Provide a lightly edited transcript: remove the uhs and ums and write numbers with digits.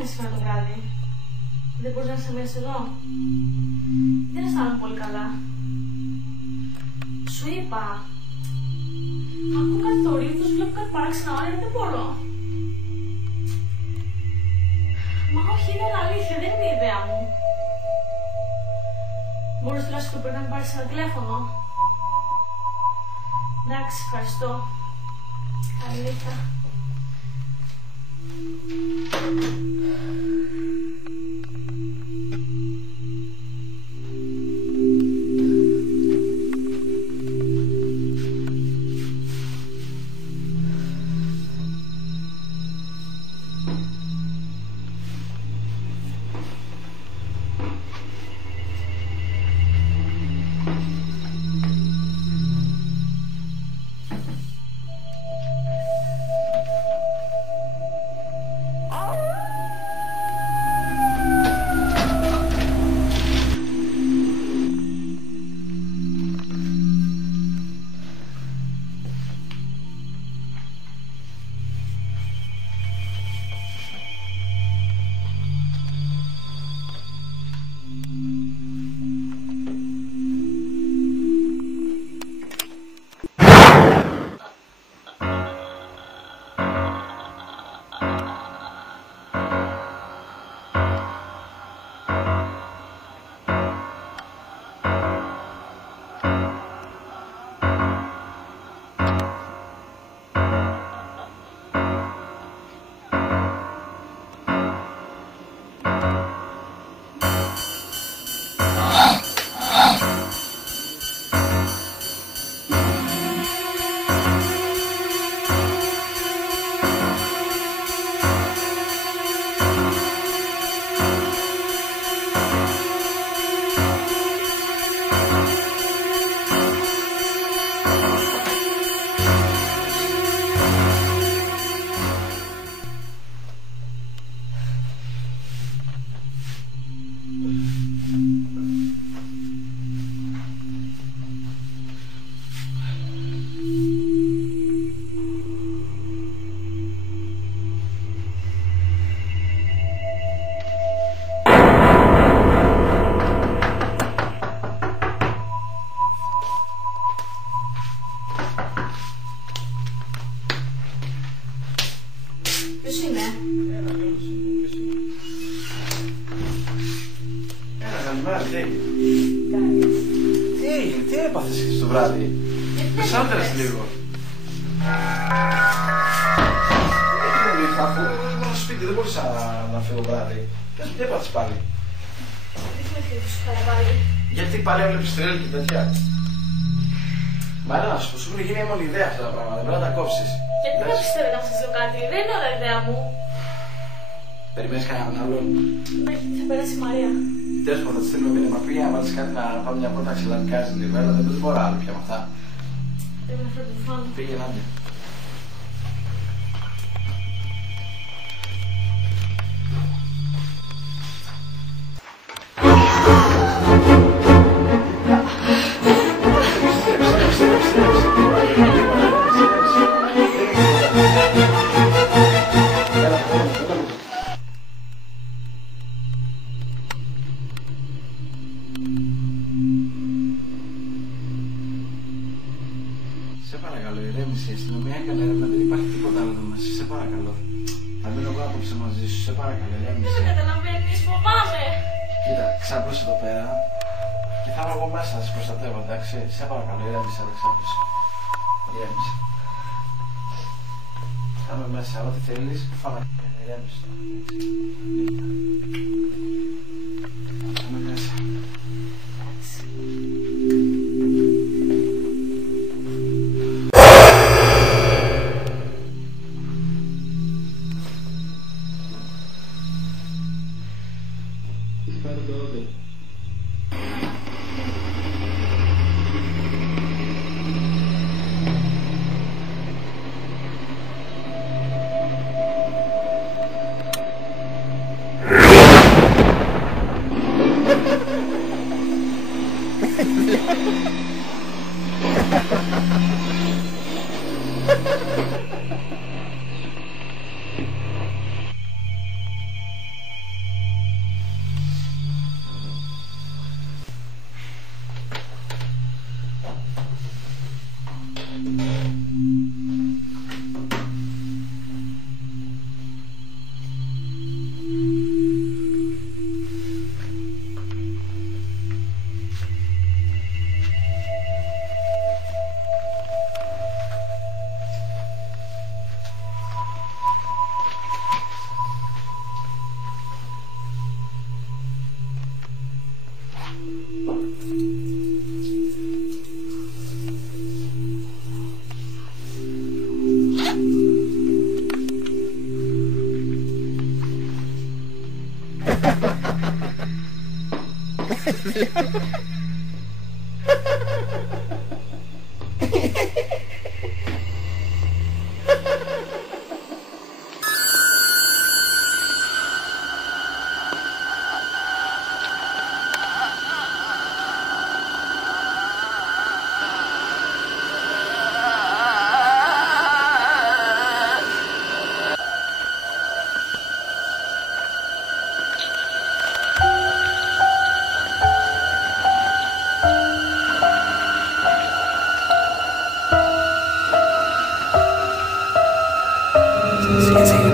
κάνεις σήμερα το βράδυ? Δεν μπορείς να είσαι μέσα εδώ? Δεν αισθάνομαι πολύ καλά. Σου είπα. Ακούω κάτι θορύβους, βλέπω κάτι παράξενα όνειρα, δεν μπορώ. Μα όχι, είναι αλήθεια, δεν είναι η ιδέα μου. Μπορείς τουλάχιστον πριν να με πάρεις ένα τηλέφωνο? Εντάξει, ευχαριστώ. Καλή νύχτα. Τι έπαθες χθες το βράδυ? Μες άντρας λίγο. Αφού ήμουν στο σπίτι, δεν μπορούσα να φύγω βράδυ. Τι έπαθες πάλι? Δεν με θυμηθείς καλά πάλι. Γιατί πάλι έβλεπες τρέλ και τέτοια? Μάνα, σου έχουν γίνει μόνη ιδέα αυτά τα πράγματα, πρέπει να τα κόψεις. Γιατί δεν πιστεύετε να σας λέω κάτι, δεν είναι όλα ιδέα μου. Περιμένεις κανέναν άλλον? Ναι, θα περάσει η Μαρία. Τέλος πάντων, θα της στείλουμε μήνυμα, πήγε να βάλεις κάτι να πάμε μια πρώτα ξελανικά στην Λιβέλα, δεν μπορώ άλλο πια με αυτά. Πρέπει να φέρω το φάνο. Πήγε να είναι. Σε παρακαλώ, ηρέμησε. Η αστυνομία έκανε έρευνα, δεν υπάρχει τίποτα άλλο εδώ μαζί. Σε παρακαλώ. Θα μείνω εγώ απόψε μαζί σου. Σε παρακαλώ, ηρέμησε. Δεν με καταλαβαίνεις, φοβάμαι. Κοίτα, ξάπλωσε εδώ πέρα και θα είμαι εγώ μέσα να σε προστατεύω, εντάξει. Σε παρακαλώ, ηρέμησε, αλλά ξάπλωσε. Ηρέμησε. Θα είμαι μέσα, ό,τι θέλεις. Φάμε. Ηρέμησε. Θα είμαι μέσα. See you.